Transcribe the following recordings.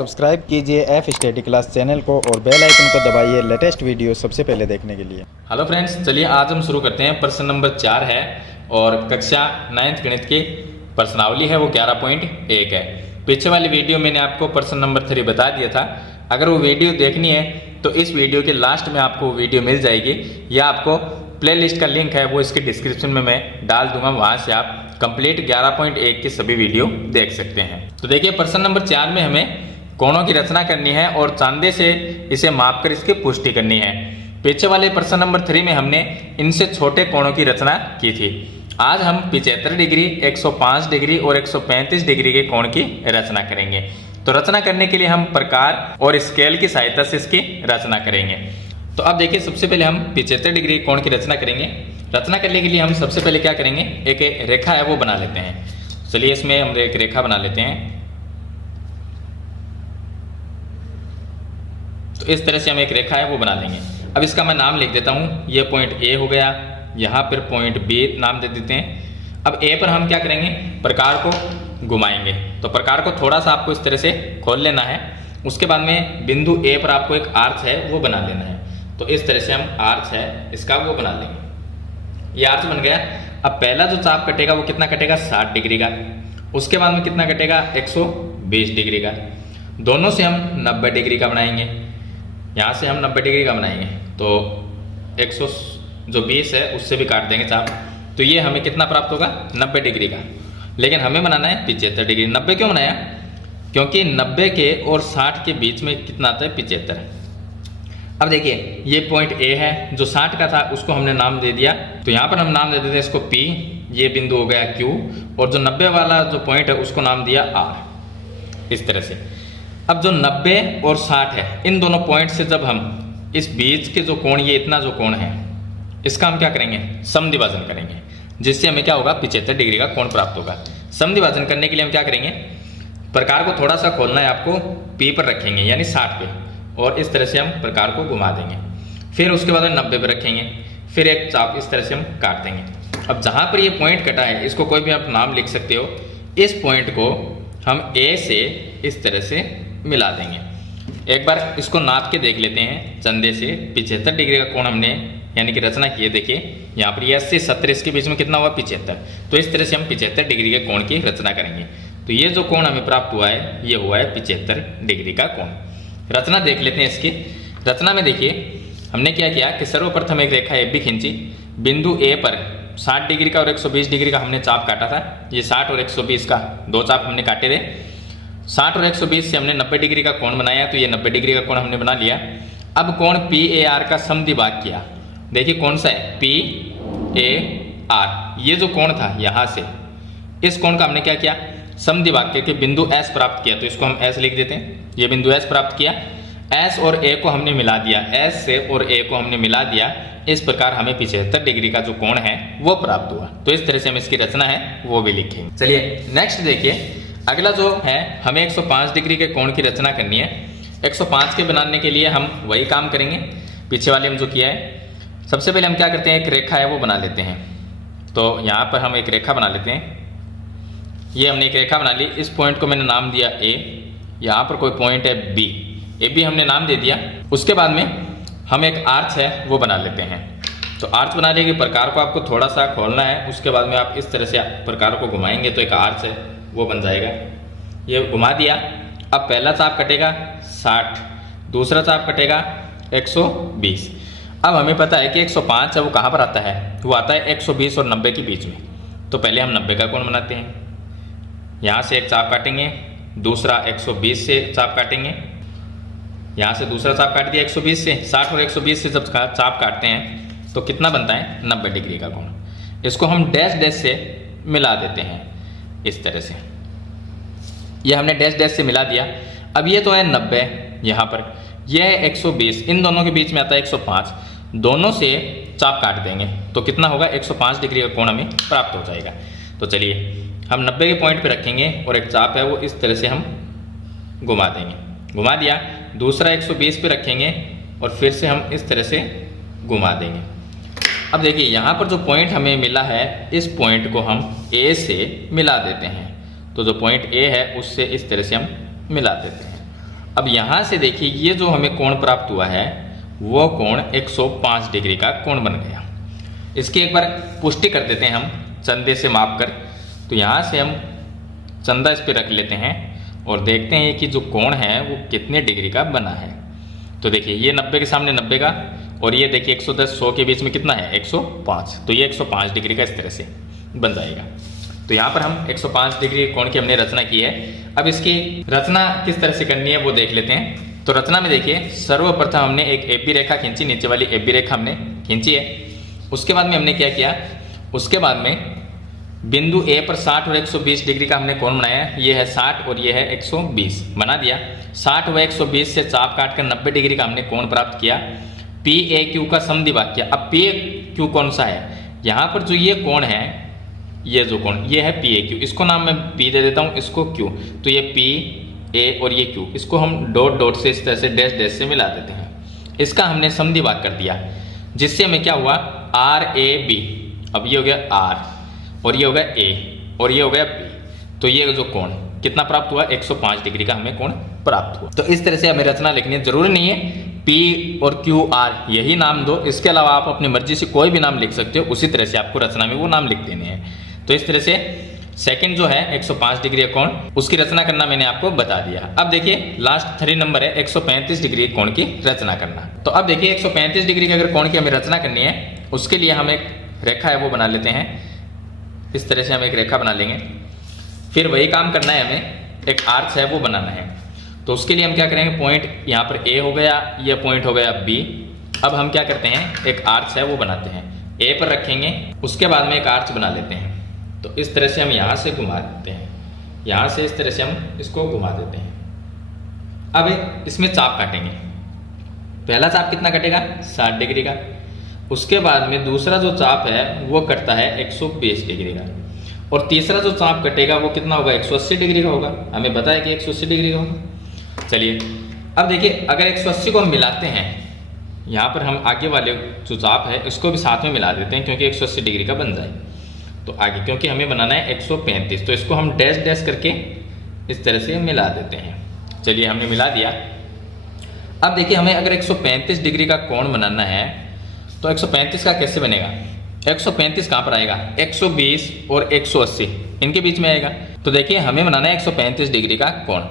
Subscribe कीजिए F study class channel को और बेल आइकन को दबाइए लेटेस्ट वीडियो सबसे पहले देखने के लिए। हेलो फ्रेंड्स, चलिए आज हम शुरू करते हैं। प्रश्न नंबर 4 है और कक्षा 9th गणित की प्रश्नावली है वो 11.1 है। पीछे वाली वीडियो मैंने आपको प्रश्न नंबर 3 बता दिया था। अगर वो वीडियो देखनी है तो इस वीडियो के लास्ट में आपको वो वीडियो मिल जाएगी या आपको प्लेलिस्ट का लिंक है वो इसके डिस्क्रिप्शन में मैं डाल दूंगा, वहां से आप कंप्लीट 11.1 के सभी वीडियो देख सकते हैं। तो देखिए प्रश्न नंबर 4 में हमें कोणों की रचना करनी है और चांदे से इसे मापकर इसकी पुष्टि करनी है। पीछे वाले प्रश्न नंबर 3 में हमने इनसे छोटे कोणों की रचना की थी। आज हम 75 डिग्री, 105 डिग्री और 135 डिग्री के कोण की रचना करेंगे। तो रचना करने के लिए हम प्रकार और स्केल की सहायता से इसकी रचना करेंगे। तो अब देखिए सबसे पहले हम 75 डिग्री कोण की रचना करेंगे। रचना करने के लिए हम सबसे पहले क्या करेंगे, एक रेखा है वो बना लेते हैं। चलिए इसमें हम एक रेखा बना लेते हैं। तो इस तरह से हम एक रेखा है वो बना लेंगे। अब इसका मैं नाम लिख देता हूँ। ये पॉइंट ए हो गया, यहाँ पर पॉइंट बी नाम दे देते हैं। अब ए पर हम क्या करेंगे, प्रकार को घुमाएंगे। तो प्रकार को थोड़ा सा आपको इस तरह से खोल लेना है। उसके बाद में बिंदु ए पर आपको एक आर्च है वो बना लेना है। तो इस तरह से हम आर्च है इसका वो बना लेंगे। ये आर्च बन गया। अब पहला जो चाप कटेगा वो कितना कटेगा, 60 डिग्री का। उसके बाद में कितना कटेगा, 120 डिग्री का। दोनों से हम 90 डिग्री का बनाएंगे। यहाँ से हम 90 डिग्री का बनाएंगे तो 120 है उससे भी काट देंगे चाप। तो ये हमें कितना प्राप्त होगा, 90 डिग्री का। लेकिन हमें बनाना है 75 डिग्री। 90 क्यों बनाया, क्योंकि 90 के और 60 के बीच में कितना आता है, 75। अब देखिए ये पॉइंट ए है, जो 60 का था उसको हमने नाम दे दिया। तो यहाँ पर हम नाम दे देते हैं इसको P। ये बिंदु हो गया Q और जो 90 वाला जो पॉइंट है उसको नाम दिया R। इस तरह से अब जो 90 और 60 है, इन दोनों पॉइंट से जब हम इस बीच के जो कोण, ये इतना जो कोण है, इसका हम क्या करेंगे, समद्विभाजन करेंगे, जिससे हमें क्या होगा, 75 डिग्री का कोण प्राप्त होगा। समद्विभाजन करने के लिए हम क्या करेंगे, प्रकार को थोड़ा सा खोलना है आपको, P पर रखेंगे यानी 60 पे, और इस तरह से हम प्रकार को घुमा देंगे। फिर उसके बाद 90 पे रखेंगे, फिर एक चाप इस तरह से हम काट देंगे। अब जहाँ पर ये पॉइंट कटा है इसको कोई भी आप नाम लिख सकते हो। इस पॉइंट को हम A से इस तरह से मिला देंगे। एक बार इसको नाप के देख लेते हैं। चंदे से 75 डिग्री का कोण हमने यानी कि रचना की है। देखिए यहाँ पर ये 80 70 इसके बीच में कितना हुआ, 75। तो इस तरह से हम 75 डिग्री के कोण की रचना करेंगे। तो ये जो कोण हमें प्राप्त हुआ है ये हुआ है 75 डिग्री का कोण। रचना देख लेते हैं इसकी। रचना में देखिए हमने क्या किया कि सर्वप्रथम एक रेखा AB खींची। बिंदु A पर 60 डिग्री का और 120 डिग्री का हमने चाप काटा था। ये 60 और 120 का दो चाप हमने काटे थे। 60 और 120 से हमने 90 डिग्री का कोण बनाया। तो ये 90 डिग्री का कोण हमने बना लिया। अब कोण PAR का समद्विभाग किया। देखिए कौन सा है, PAR। ये जो कोण था यहाँ से, इस कोण का हमने क्या किया, समद्विभाग करके बिंदु S प्राप्त किया। तो इसको हम S लिख देते हैं। ये बिंदु S प्राप्त किया। S और A को हमने मिला दिया, S से और A को हमने मिला दिया। इस प्रकार हमें 75 डिग्री का जो कोण है वो प्राप्त हुआ। तो इस तरह से हम इसकी रचना है वो भी लिखेंगे। चलिए नेक्स्ट देखिए, अगला जो है हमें 105 डिग्री के कोण की रचना करनी है। 105 के बनाने के लिए हम वही काम करेंगे पीछे वाले हम जो किया है। सबसे पहले हम क्या करते हैं, एक रेखा है वो बना लेते हैं। तो यहाँ पर हम एक रेखा बना लेते हैं। ये हमने एक रेखा बना ली। इस पॉइंट को मैंने नाम दिया A। यहाँ पर कोई पॉइंट है B, AB हमने नाम दे दिया। उसके बाद में हम एक आर्च है वो बना लेते हैं। तो आर्च बनाने के प्रकार को आपको थोड़ा सा खोलना है। उसके बाद में आप इस तरह से प्रकार को घुमाएंगे तो एक आर्च है वो बन जाएगा। ये घुमा दिया। अब पहला चाप कटेगा 60, दूसरा चाप कटेगा 120। अब हमें पता है कि 105 है वो कहाँ पर आता है, वो आता है 120 और 90 के बीच में। तो पहले हम 90 का कोण बनाते हैं। यहाँ से एक चाप काटेंगे, दूसरा 120 से चाप काटेंगे। यहाँ से दूसरा चाप काट दिया 120 से। 60 और 120 से जब चाप काटते हैं तो कितना बनता है, 90 डिग्री का कोण। इसको हम डैश डैश से मिला देते हैं इस तरह से। ये हमने डैश डैश से मिला दिया। अब ये तो है 90 यहाँ पर, यह है 120, इन दोनों के बीच में आता है 105। दोनों से चाप काट देंगे तो कितना होगा, 105 डिग्री का कोण हमें प्राप्त हो जाएगा। तो चलिए हम 90 के पॉइंट पे रखेंगे और एक चाप है वो इस तरह से हम घुमा देंगे। घुमा दिया। दूसरा 120 पे रखेंगे और फिर से हम इस तरह से घुमा देंगे। अब देखिए यहाँ पर जो पॉइंट हमें मिला है, इस पॉइंट को हम A से मिला देते हैं। तो जो पॉइंट A है उससे इस तरह से हम मिला देते हैं। अब यहाँ से देखिए ये जो हमें कोण प्राप्त हुआ है वो कोण 105 डिग्री का कोण बन गया। इसकी एक बार पुष्टि कर देते हैं हम चंदे से माप कर। तो यहाँ से हम चंदा इस पर रख लेते हैं और देखते हैं कि जो कोण है वो कितने डिग्री का बना है। तो देखिए ये 90 के सामने 90 का, और ये देखिए 110 100 के बीच में कितना है 105, तो ये 105 डिग्री का इस तरह से बन जाएगा। तो यहाँ पर हम 105 डिग्री कोण की हमने रचना की है। अब इसकी रचना किस तरह से करनी है वो देख लेते हैं। तो रचना में देखिए सर्वप्रथम हमने एक एबी रेखा खींची, नीचे वाली एबी रेखा हमने खींची है। उसके बाद में हमने क्या किया, उसके बाद में बिंदु ए पर 60 और 120 डिग्री का हमने कोण बनाया। ये है 60 और ये है 120 बना दिया। 60 व 120 से चाप काटकर 90 डिग्री का हमने कोण प्राप्त किया। पी ए क्यू का समद्विभाग किया। अब पी ए क्यू कौन सा है, यहाँ पर जो ये कोण है, ये जो कोण ये है पी ए क्यू, इसको नाम मैं पी दे देता हूँ, इसको क्यू। तो ये पी ए और ये क्यू, इसको हम डॉट डॉट से इस तरह से डैश डैश से मिला देते हैं। इसका हमने समद्विभाग कर दिया, जिससे हमें क्या हुआ आर ए बी। अब ये हो गया आर और ये हो गया ए और ये हो गया बी। तो ये जो कोण कितना प्राप्त हुआ 105 डिग्री का हमें कोण प्राप्त हुआ। तो इस तरह से हमें रचना लिखनी है, जरूरी नहीं है पी और क्यू आर यही नाम दो, इसके अलावा आप अपनी मर्जी से कोई भी नाम लिख सकते हो, उसी तरह से आपको रचना में वो नाम लिख देने हैं। तो इस तरह से सेकंड जो है 105 डिग्री कोण, उसकी रचना करना मैंने आपको बता दिया। अब देखिए लास्ट 3 नंबर है 135 डिग्री कोण की रचना करना। तो अब देखिए 135 डिग्री के अगर कोण की हमें रचना करनी है, उसके लिए हम एक रेखा है वो बना लेते हैं। इस तरह से हम एक रेखा बना लेंगे। फिर वही काम करना है, हमें एक आर्च है वो बनाना है। तो उसके लिए हम क्या करेंगे, पॉइंट यहाँ पर ए हो गया, ये पॉइंट हो गया बी। अब हम क्या करते हैं, एक आर्च है वो बनाते हैं, ए पर रखेंगे, उसके बाद में एक आर्च बना लेते हैं। तो इस तरह से हम यहाँ से घुमा देते हैं, यहाँ से इस तरह से हम इसको घुमा देते हैं। अब इसमें चाप काटेंगे। पहला चाप कितना कटेगा 60 डिग्री का। उसके बाद में दूसरा जो चाप है वो कटता है 120 डिग्री का, और तीसरा जो चाप कटेगा वो कितना होगा 180 डिग्री का होगा। हमें पता है कि 180 डिग्री का होगा। चलिए अब देखिए अगर 180 को हम मिलाते हैं, यहाँ पर हम आगे वाले जो चाप है इसको भी साथ में मिला देते हैं, क्योंकि 180 डिग्री का बन जाए। तो आगे क्योंकि हमें बनाना है 135, तो इसको हम डैश डैश करके इस तरह से मिला देते हैं। चलिए हमने मिला दिया। अब देखिए हमें अगर 135 डिग्री का कोण बनाना है, तो 135 का कैसे बनेगा, 135 कहाँ पर आएगा, 120 और 180 इनके बीच में आएगा। तो देखिए हमें बनाना है 135 डिग्री का कोण।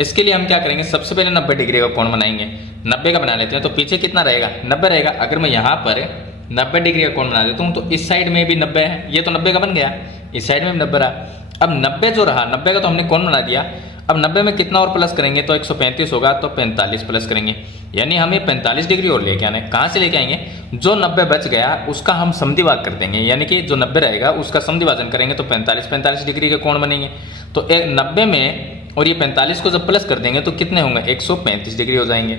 इसके लिए हम क्या करेंगे, सबसे पहले 90 डिग्री का कोण बनाएंगे। 90 का बना लेते हैं, तो पीछे कितना रहेगा 90 रहेगा। अगर मैं यहाँ पर 90 डिग्री का कोण बना देता हूँ, तो इस साइड में भी 90 है, ये तो 90 का बन गया, इस साइड में भी 90 रहा। अब 90 जो रहा, 90 का तो हमने कोण बना दिया। अब 90 में कितना और प्लस करेंगे, तो 135 होगा, तो 45 प्लस करेंगे, यानी हमें 45 डिग्री और लेके आना है। कहाँ से लेके आएंगे, जो 90 बच गया उसका हम समद्विभाग कर देंगे, यानी कि जो 90 रहेगा उसका समद्विभाजन करेंगे तो 45 डिग्री के कोण बनेंगे। तो 90 में और ये 45 को जब प्लस कर देंगे तो कितने होंगे 135 डिग्री हो जाएंगे।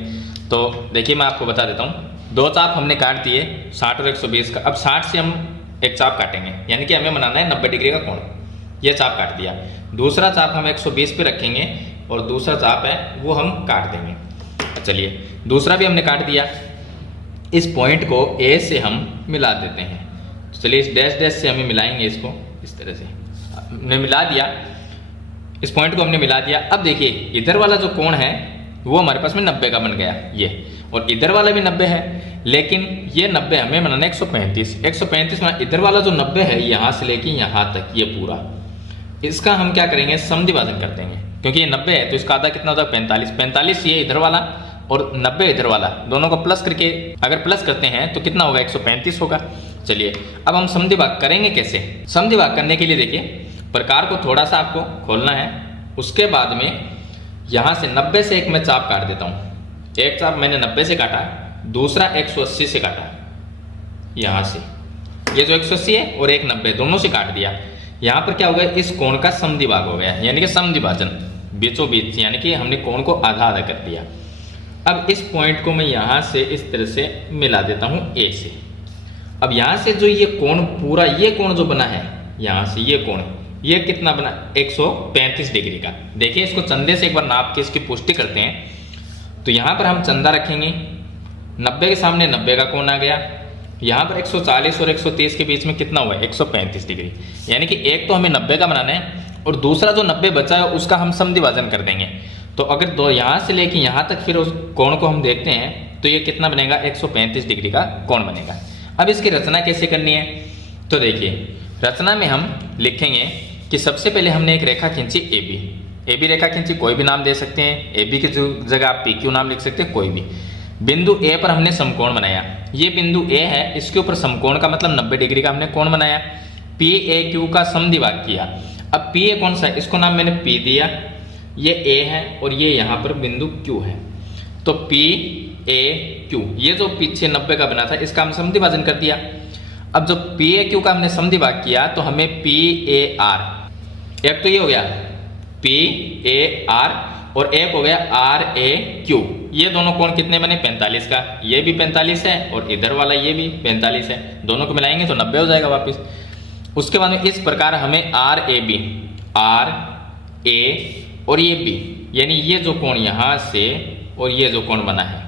तो देखिए मैं आपको बता देता हूँ, 2 चाप हमने काट दिए 60 और 120 का। अब 60 से हम एक चाप काटेंगे, यानी कि हमें बनाना है 90 डिग्री का कोण। ये चाप काट दिया। दूसरा चाप हम 120 पे रखेंगे और दूसरा चाप है वो हम काट देंगे। चलिए दूसरा भी हमने काट दिया। इस पॉइंट को ए से हम मिला देते हैं। तो चलिए इस डैश डैश से हमें मिलाएंगे इसको, इस तरह से हमने मिला दिया। इस पॉइंट को हमने मिला दिया। अब देखिए इधर वाला जो कोण है वो हमारे पास में 90 का बन गया ये, और इधर वाला भी 90 है, लेकिन ये 90 हमें बनाना 135 में इधर वाला जो 90 है यहाँ से लेके यहाँ तक ये पूरा, इसका हम क्या करेंगे समद्विभाजन कर देंगे। क्योंकि ये 90 है तो इसका आधा कितना होता है 45 ये इधर वाला और 90 इधर वाला, दोनों को प्लस करके अगर प्लस करते हैं तो कितना होगा 135 होगा। चलिए अब हम समद्विभाग करेंगे कैसे। समद्विभाग करने के लिए देखिए प्रकार को थोड़ा सा आपको खोलना है। उसके बाद में यहाँ से 90 से एक मैं चाप काट देता हूँ। एक चाप मैंने 90 से काटा, दूसरा 180 से काटा। यहाँ से ये जो 180 है और एक 90 दोनों से काट दिया। यहाँ पर क्या हो गया, इस कोण का समद्विभाग हो गया, यानी कि समद्विभाजन बीचों बीच, यानी कि हमने कोण को आधा आधा कर दिया। अब इस पॉइंट को मैं यहाँ से इस तरह से मिला देता हूँ ए से। अब यहाँ से जो ये कोण पूरा ये कोण जो बना है, यहाँ से ये कोण ये कितना बना 135 डिग्री का। देखिए इसको चंदे से एक बार नाप के इसकी पुष्टि करते हैं। तो यहाँ पर हम चंदा रखेंगे, 90 के सामने 90 का कोण आ गया। यहाँ पर 140 और 130 के बीच में कितना हुआ 135 डिग्री, यानी कि एक तो हमें 90 का बनाना है और दूसरा जो 90 बचा है उसका हम समद्विभाजन कर देंगे। तो अगर दो यहाँ से लेके यहाँ तक फिर उस कोण को हम देखते हैं तो ये कितना बनेगा, 135 डिग्री का कोण बनेगा। अब इसकी रचना कैसे करनी है, तो देखिए रचना में हम लिखेंगे कि सबसे पहले हमने एक रेखा खींची ए बी रेखा खींची, कोई भी नाम दे सकते हैं, ए बी की जगह आप पी क्यू नाम लिख सकते हैं, कोई भी। बिंदु ए पर हमने समकोण बनाया, ये बिंदु ए है, इसके ऊपर समकोण का मतलब 90 डिग्री का हमने कोण बनाया। पी ए क्यू का समद्विभाग किया। अब पी ए कौन सा है, इसको नाम मैंने पी दिया, ये ए है और ये यहाँ पर बिंदु क्यू है, तो पी ए क्यू, ये जो पीछे 90 का बना था इसका हम समद्विभाजन कर दिया। अब जो पी ए क्यू का हमने समद्विभाग किया तो हमें पी ए आर, एक तो ये हो गया पी ए आर और एक हो गया आर ए क्यू, ये दोनों कोण कितने बने, 45 का, ये भी 45 है और इधर वाला ये भी 45 है, दोनों को मिलाएंगे तो 90 हो जाएगा वापस। उसके बाद में इस प्रकार हमें R A B, R A और ये बी, यानी ये जो कोण यहाँ से और ये जो कोण बना है,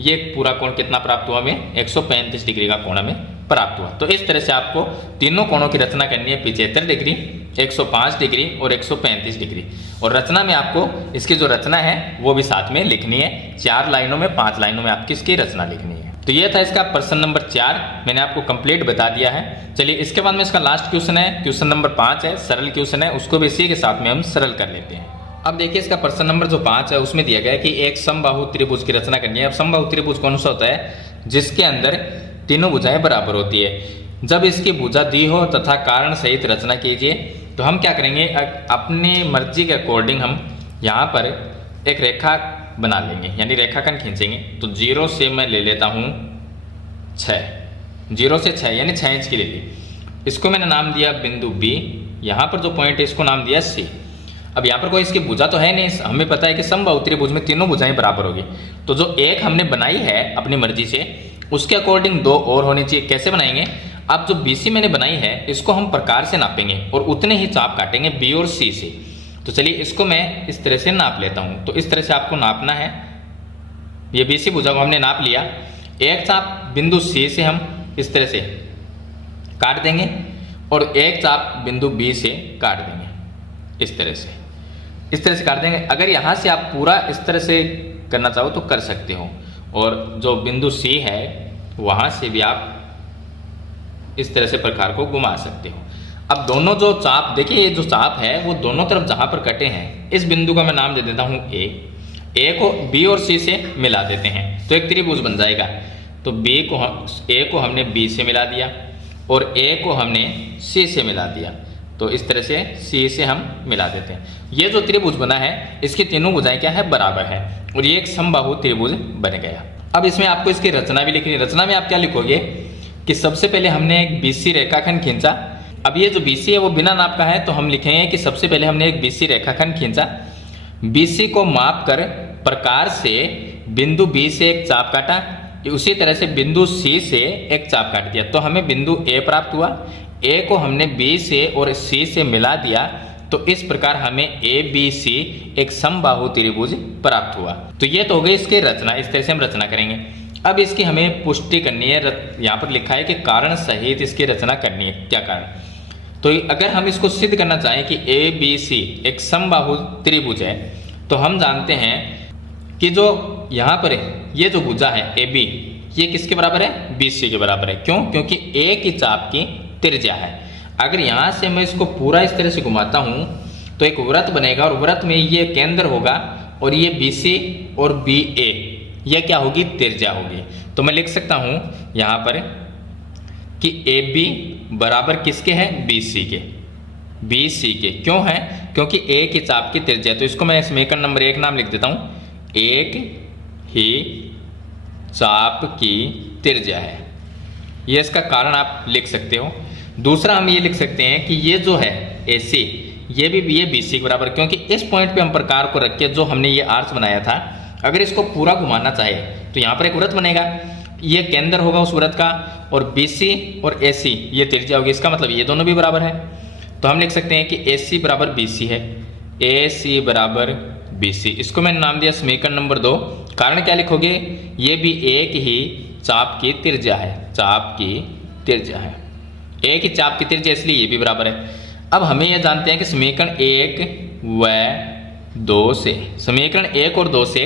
ये पूरा कोण कितना प्राप्त हुआ हमें, 135 डिग्री का कोण हमें प्राप्त हुआ। तो इस तरह से आपको तीनों कोणों की रचना करनी है, 75 डिग्री, 105 डिग्री और 135 डिग्री। और रचना में आपको इसकी जो रचना है वो भी साथ में लिखनी है, 4 लाइनों में 5 लाइनों में आपकी इसकी रचना लिखनी है। तो ये था इसका प्रश्न नंबर 4, मैंने आपको कंप्लीट बता दिया है। चलिए इसके बाद में इसका लास्ट क्वेश्चन है, क्वेश्चन नंबर 5 है, सरल क्वेश्चन है, उसको भी इसी के साथ में हम सरल कर लेते हैं। अब देखिए इसका प्रश्न नंबर जो 5 है उसमें दिया गया है कि एक समबाहु त्रिभुज की रचना करनी है। अब समबाहु त्रिभुज कौन सा होता है, जिसके अंदर तीनों भुजाएं बराबर होती है। जब इसकी भुजा दी हो तथा कारण सहित रचना कीजिए। तो हम क्या करेंगे, अपनी मर्जी के अकॉर्डिंग हम यहाँ पर एक रेखा बना लेंगे, यानी रेखाखंड खींचेंगे। तो 0 से मैं ले लेता हूँ 6, 0 से 6 यानी 6 इंच की ले ली। इसको मैंने नाम दिया बिंदु बी, यहाँ पर जो पॉइंट है इसको नाम दिया सी। अब यहाँ पर कोई इसकी भुजा तो है नहीं, हमें पता है कि समबाहु त्रिभुज में तीनों भुजाएं बराबर होगी। तो जो एक हमने बनाई है अपनी मर्जी से, उसके अकॉर्डिंग 2 और होनी चाहिए। कैसे बनाएंगे, अब जो BC मैंने बनाई है इसको हम प्रकार से नापेंगे और उतने ही चाप काटेंगे B और C से। तो चलिए इसको मैं इस तरह से नाप लेता हूँ। तो इस तरह से आपको नापना है, ये BC भुजा को हमने नाप लिया। एक चाप बिंदु C से हम इस तरह से काट देंगे और एक चाप बिंदु B से काट देंगे, इस तरह से काट देंगे। अगर यहाँ से आप पूरा इस तरह से करना चाहो तो कर सकते हो, और जो बिंदु C है वहाँ से भी आप इस तरह से प्रकार को घुमा सकते हो। अब दोनों जो चाप देखिए, ये जो चाप है वो दोनों तरफ जहाँ पर कटे हैं, इस बिंदु का मैं नाम दे देता हूँ ए को B और C से मिला देते हैं तो एक त्रिभुज बन जाएगा। तो A को हमने B से मिला दिया और A को हमने C से मिला दिया, तो इस तरह से C से हम मिला देते हैं। ये जो त्रिभुज बना है इसकी तीनों भुजाएं क्या है, बराबर है, और ये एक समबाहु त्रिभुज बन गया। अब इसमें आपको इसकी रचना भी लिखनी है। रचना में आप क्या लिखोगे कि सबसे पहले हमने एक BC रेखाखंड खींचा। अब ये जो BC है वो बिना नाप का है, तो हम लिखेंगे कि सबसे पहले हमने एक BC रेखाखंड खींचा, BC को माप कर प्रकार से बिंदु B से एक चाप काटा, उसी तरह से बिंदु C से एक चाप काट दिया, तो हमें बिंदु A प्राप्त हुआ। A को हमने B से और C से मिला दिया, तो इस प्रकार हमें ABC एक समबाहु त्रिभुज प्राप्त हुआ। तो ये तो हो गई इसकी रचना, इस तरह से हम रचना करेंगे। अब इसकी हमें पुष्टि करनी है, यहाँ पर लिखा है कि कारण सहित इसकी रचना करनी है। क्या कारण, तो अगर हम इसको सिद्ध करना चाहें कि ABC एक समबाहु त्रिभुज है, तो हम जानते हैं कि जो यहाँ पर ये जो भुजा है AB, ये किसके बराबर है, BC के बराबर है। क्यों, क्योंकि A की चाप की त्रिज्या है। अगर यहाँ से मैं इसको पूरा इस तरह से घुमाता हूँ तो एक वृत्त बनेगा, और वृत्त में ये केंद्र होगा और ये BC और BA यह क्या होगी, त्रिज्या होगी। तो मैं लिख सकता हूँ यहाँ पर कि AB बराबर किसके है, BC के। क्यों है, क्योंकि A की चाप की त्रिज्या। तो इसको मैं समीकरण नंबर 1 नाम लिख देता हूँ, एक ही चाप की त्रिज्या है। ये इसका कारण आप लिख सकते हो। दूसरा हम ये लिख सकते हैं कि ये जो है AC, ये भी BC के बराबर, क्योंकि इस पॉइंट पे हम प्रकार को रख के जो हमने ये आर्च बनाया था, अगर इसको पूरा घुमाना चाहे तो यहाँ पर एक वृत्त बनेगा, ये केंद्र होगा उस वृत्त का, और BC और AC ये त्रिज्या होगी। इसका मतलब ये दोनों भी बराबर है। तो हम लिख सकते हैं कि AC बराबर BC है, AC बराबर BC। इसको मैंने नाम दिया समीकरण नंबर 2। कारण क्या लिखोगे, ये भी एक ही चाप की त्रिज्या है, एक ही चाप की त्रिज्या, इसलिए ये भी बराबर है। अब हमें यह जानते हैं कि समीकरण 1 व 2 से, समीकरण 1 और 2 से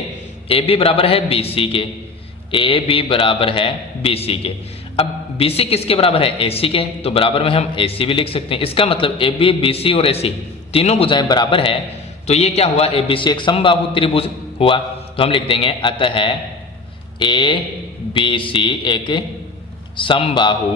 ए बी बराबर है BC के, ए बी बराबर है BC के। अब BC किसके बराबर है? AC के, तो बराबर में हम AC भी लिख सकते हैं। इसका मतलब AB, BC और AC तीनों भुजाएं बराबर है, तो ये क्या हुआ? ABC एक समबाहु त्रिभुज हुआ। तो हम लिख देंगे अतः ABC एक समबाहु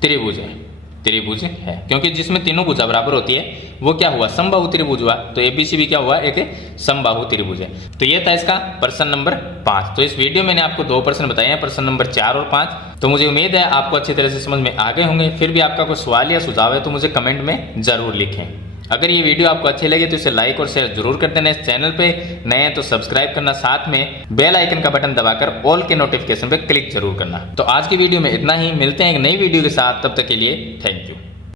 त्रिभुज है, क्योंकि जिसमें तीनों भुजा बराबर होती है वो क्या हुआ? समबाहु त्रिभुज हुआ। तो ABC भी क्या हुआ? एक समबाहु त्रिभुज है। तो ये था इसका प्रश्न नंबर 5। तो इस वीडियो में मैंने आपको 2 प्रश्न बताए हैं, प्रश्न नंबर 4 और 5। तो मुझे उम्मीद है आपको अच्छी तरह से समझ में आ गए होंगे। फिर भी आपका कोई सवाल या सुझाव है तो मुझे कमेंट में जरूर लिखें। अगर ये वीडियो आपको अच्छी लगे तो इसे लाइक और शेयर जरूर कर देना। इस चैनल पे नए हैं तो सब्सक्राइब करना, साथ में बेल आइकन का बटन दबाकर ऑल के नोटिफिकेशन पे क्लिक जरूर करना। तो आज की वीडियो में इतना ही, मिलते हैं एक नई वीडियो के साथ, तब तक के लिए थैंक यू।